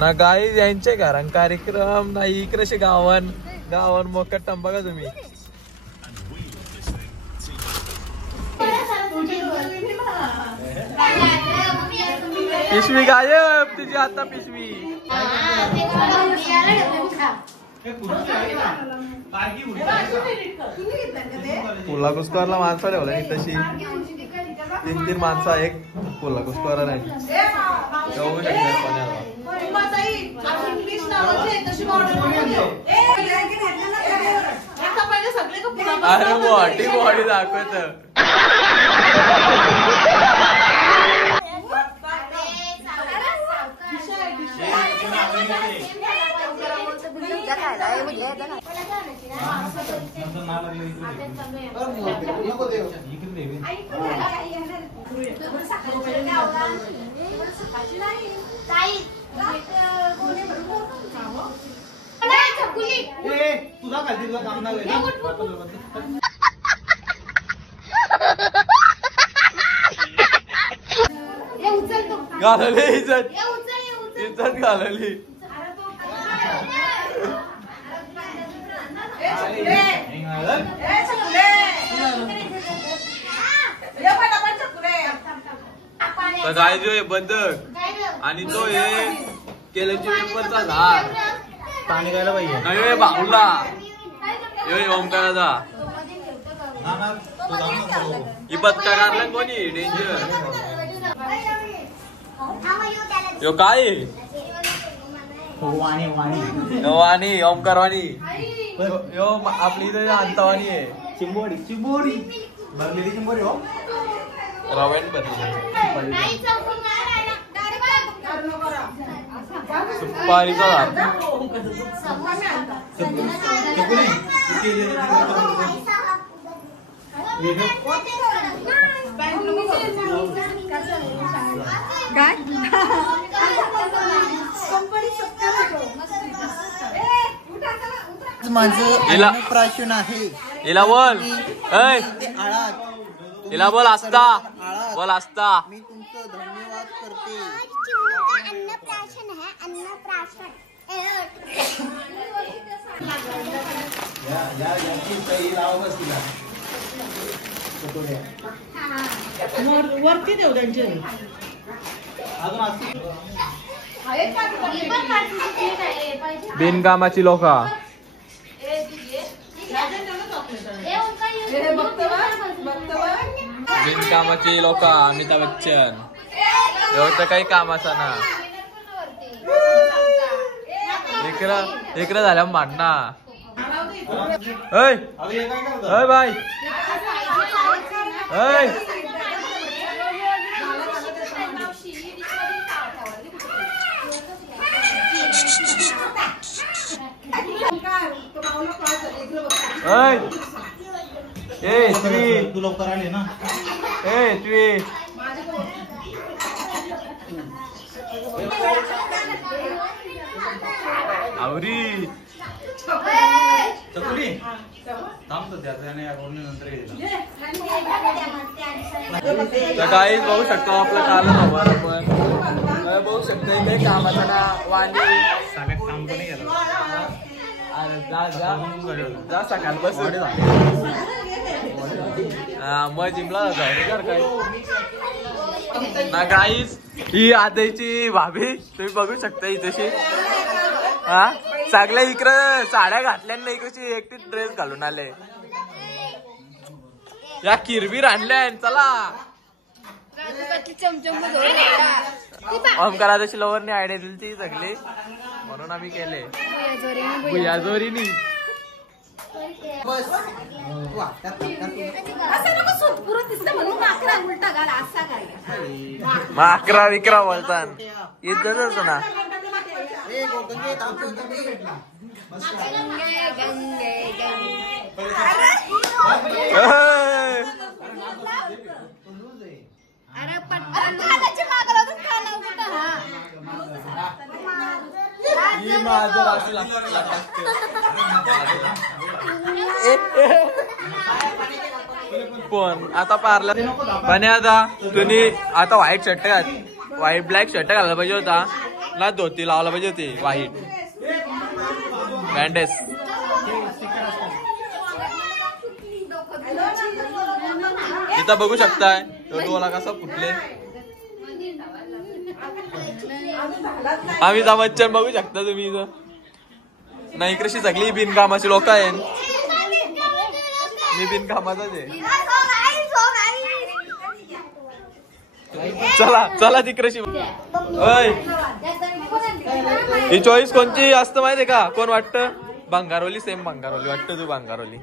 ना गाई यांचे घरां कार्यक्रम ना इकडे गावन गावन मोकट्टम बघा तुम्ही. पिशवी गायब तुझी आता पिशवी. पुला कुस्करला माणसं ठेवला नाही तशी 3-3 माणसं एक पुला कुस्करा नाही. अरे मोठी बॉडी दाखवत. घालवली इज्जत इज्जत घालवली. गाय जो आहे बंदक आणि तो हे केल्याची पेपरचा झाड पाणी गायला पाहिजे नाही बाहुला ओमकाराचा ही बदका काढला कोणी डेंजर. यो काय वाणी ओमकारवाणी यो आपली इथे अंतवाणी आहे. चिंबोरी चिंबोरी भरलेली चिंबोरी हो रव्यान भरलेली सुपारीचा झाड. काय माझं प्राशन आहे. हिला बोल हिला बोल असता बोल असता. मी तुमचं धन्यवाद करते. अन्नप्राशन है अन्नप्राशन. वरती देऊ त्यांचे बिनकामाची लोका बिनकामाची लोका. अमिताभ बच्चन एवढं काही कामाचा ना. इकडे झाल्या मांडणा. बाय तू लवकर आले ना. आवरी चकुली थांबतो त्याने नंतर काही बघू शकतो आपलं काल हवार पण बघू शकतो इथे कामाचा ना वाणी सगळ्यात काम कोणी केलं. जा सकाळ बस मग जिमला जाऊ काय ना. गाईस ही आताची भाभी तुम्ही बघू शकता इथेशी हा सगळ्या इकडं साड्या घातल्या नाही कशी एकटी ड्रेस घालून आले. या किरबीर आणल्या चला. ओमकारा जशी लवरनी आयडिया दिली ती सगळी म्हणून आम्ही केले भुयाजोरीनी. माकरा विक्रा बोलतात इज्जतच ना. अरे पण आता पार्लर पण आता तुम्ही आता व्हाईट शर्ट घाल व्हाईट ब्लॅक शर्ट घालायला पाहिजे होता. ना धोती लावला पाहिजे होती व्हाईट बँडेज. इथं बघू शकताय तो डोला कसा फुटले. अमिताभ बच्चन बघू शकता तुम्ही इथं. नाही कशी सगळी बिनकामाची लोक आहे. मी बिनकामाचाच आहे. चला चला तिकडची. ही चॉईस कोणची असतं माहितीये का? कोण वाटतं? भंगारवली. सेम भंगारवली वाटतं. तू भंगारवली.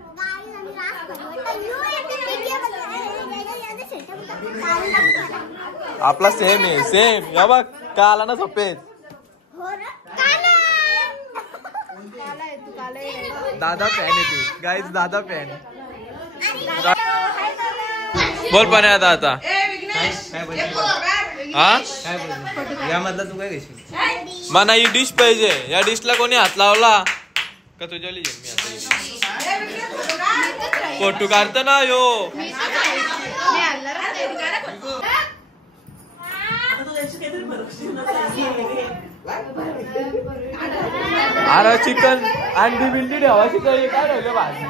आपला सेम आहे. सेम. या बघ का आला ना सफेद. दादा फॅन आहे ती गाईज. दादा फॅन. बोल पण आता हा यामधला तू काय घेशील? मला ही डिश पाहिजे. या डिशला कोणी हात लावला का तुझ्या मी फोटो काढतो ना यो. अरे चिकन अंडी बिंडी ठेवायची काय ठेवलं भाजी.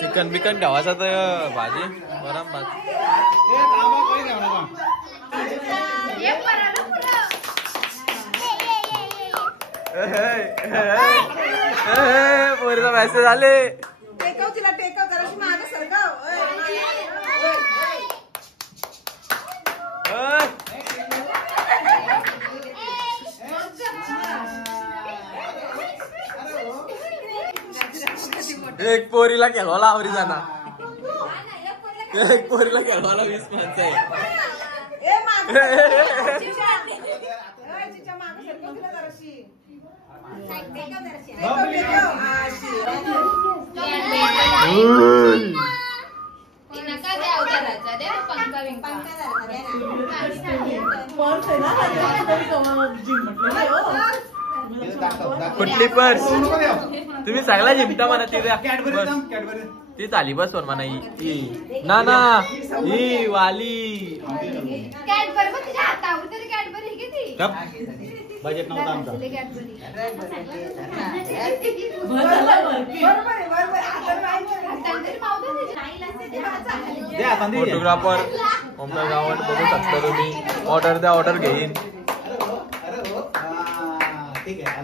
चिकन बिकन ठेवायचा तर भाजी गरम भात. पोरीचा मेसेज आले. एक पोरीला खेळवाला आवरी जाणार. एक पोरीला खेळवाला 20 माणसं आहे. कुठली पर्स तुम्ही सगळा जिंकता म्हणा. ती चाली बस म्हणा. ना ना ही वाली बजेट नव्हतं आमचं. फोटोग्राफर आमच्या गावात बघू शकता तुम्ही. ऑर्डर द्या ऑर्डर घेईन. ठीक आहे.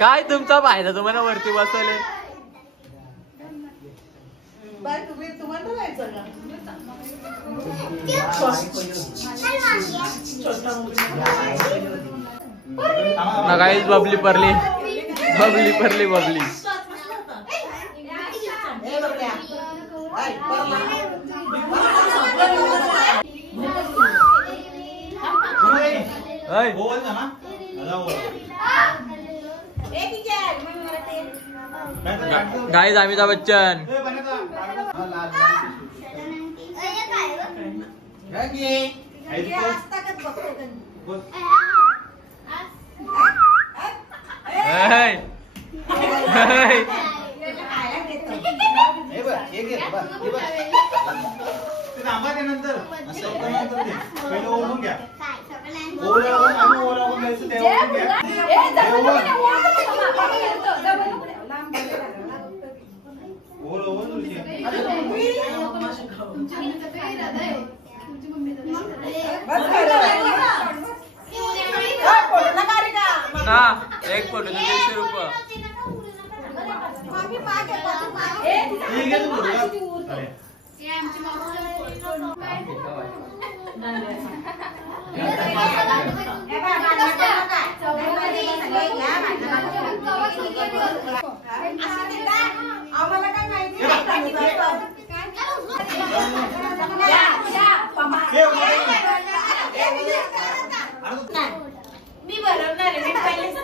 काय तुमचा फायदा? तुम्हाला वरती बसवले. ना गाईज बबली परली. बबली परली बबली. गाईज अमिताभ बच्चन. नंतर ना एक फोटो 150 रुपये. आम्हाला काय माहिती मी बरोबर आहे मी पहिलेच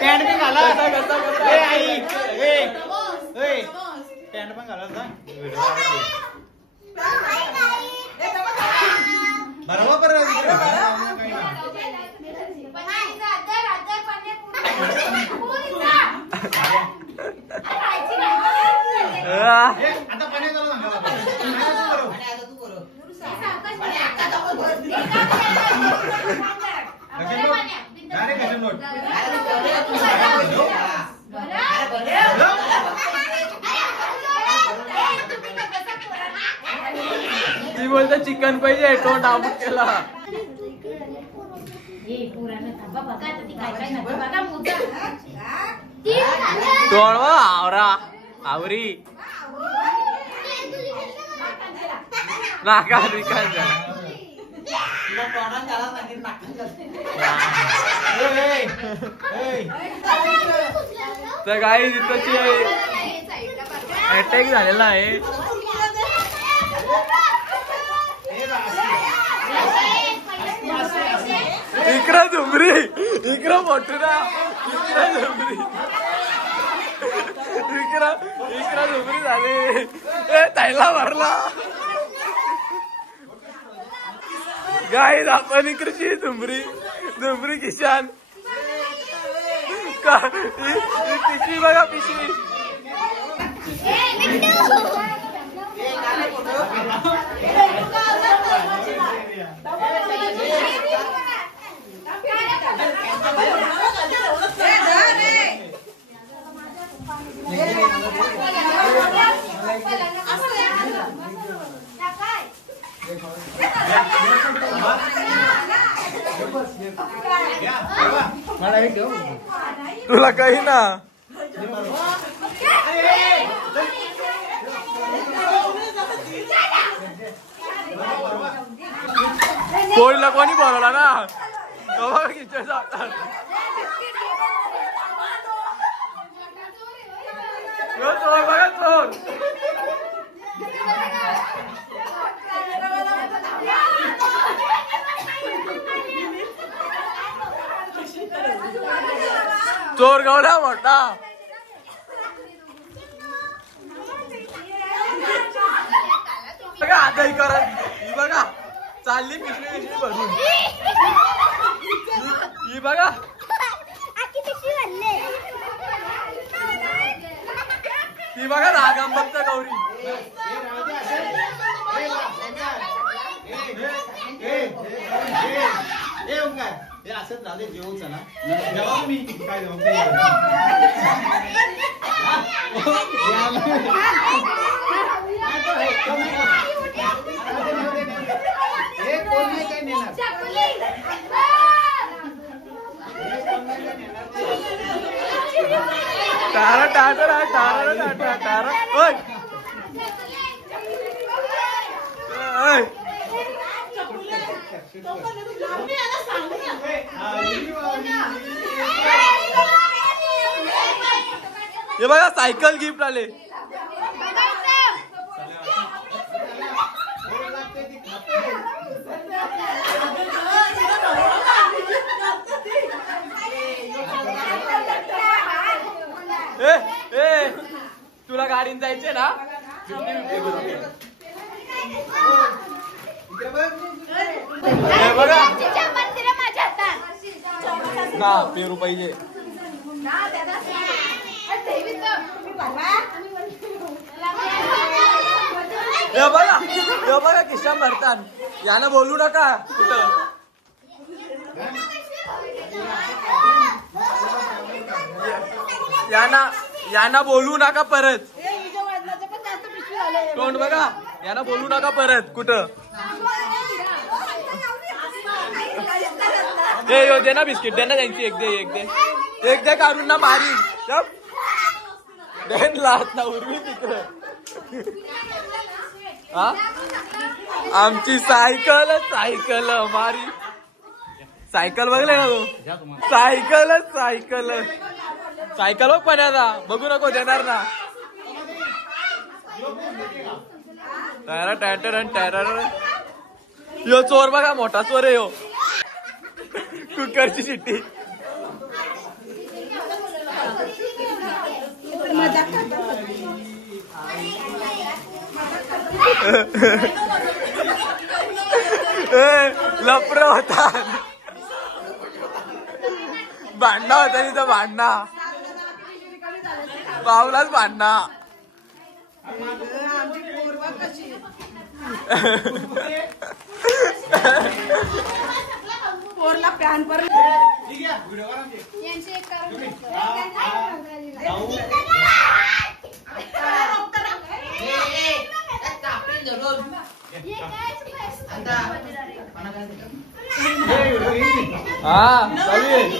पॅन्ट पण घाला ए आई ए ए पॅन्ट पण घाला जा बरोबर आता पाणी चालू ती बोलते चिकन पाहिजे तोंड आबूट केला तोंड आवरा आवरी नाका विकास तर काही तिथंची अटॅक झालेला आहे इकडं झुमरी इकडं मोठुरा इकडं झुमरी इकडं झुमरी झाली ताईला भरला गाईज आपण इकडची झुमरी किशान पिशवी बघा पिशवी तुला काही ना कोणीला कोणी बोलवला ना किचन जातात चोर बघा चोर चोर गवला मोठा बघा आता ही करत ही बघा चालली पिशवी भरून ही बघा ती बघा रागांबत्त गौरी असंच राहते जेवू चला जेव्हा मी काय तारा टाटा तारा टाटा तारा ये बघा सायकल गिफ्ट आले ए तुला गाडीन जायचे ना बघा ना पेरू पाहिजे बघा किशा भरतात यानं बोलू नका कुठं याना बोलू नका परत तोंड बघा यांना बोलू नका परत कुठं. हे यो दे ना बिस्किट, दे ना त्यांची एक दे काढून ना मारी लात ना उरवी तिकडं. हा आमची सायकल मारी. सायकल बघले ना तू, सायकल बघ पाण्याचा, बघू नको देणार ना. टायर यो चोर बघा, मोठा चोर आहे यो. कुकरची शिट्टी. लफडा होता, भांडणा होता तिथं, भांडणा पावलाच भांडणा. पोरला पॅन पर हा चालेल.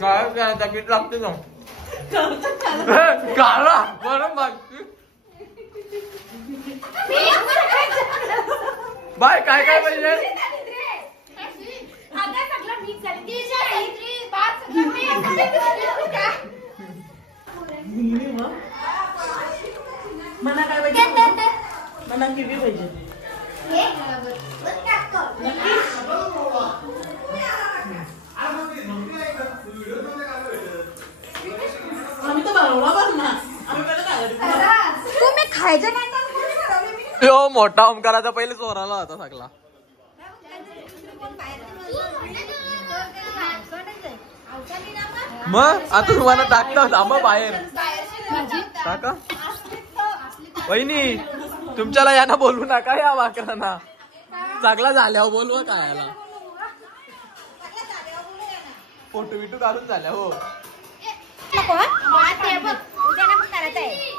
काय तकीट लागते ना काढा बरं मागते. बाय काय काय पाहिजे. मला काय पाहिजे, मला किवी पाहिजे. आम्ही तर बनवला ना, तुम्ही खायचं नाही. यो मोठा ओमकाराचा पहिले चोराला होता सगळा. मग आता तुम्हाला टाकता थांबा बाहेर टाका. वहिनी तुमच्याला यांना बोलू नका, या वाकरांना चांगला झाल्यावर बोलवा काय याला. फोटो बिटू काढून झाल्या हो. उद्या करायचं आहे.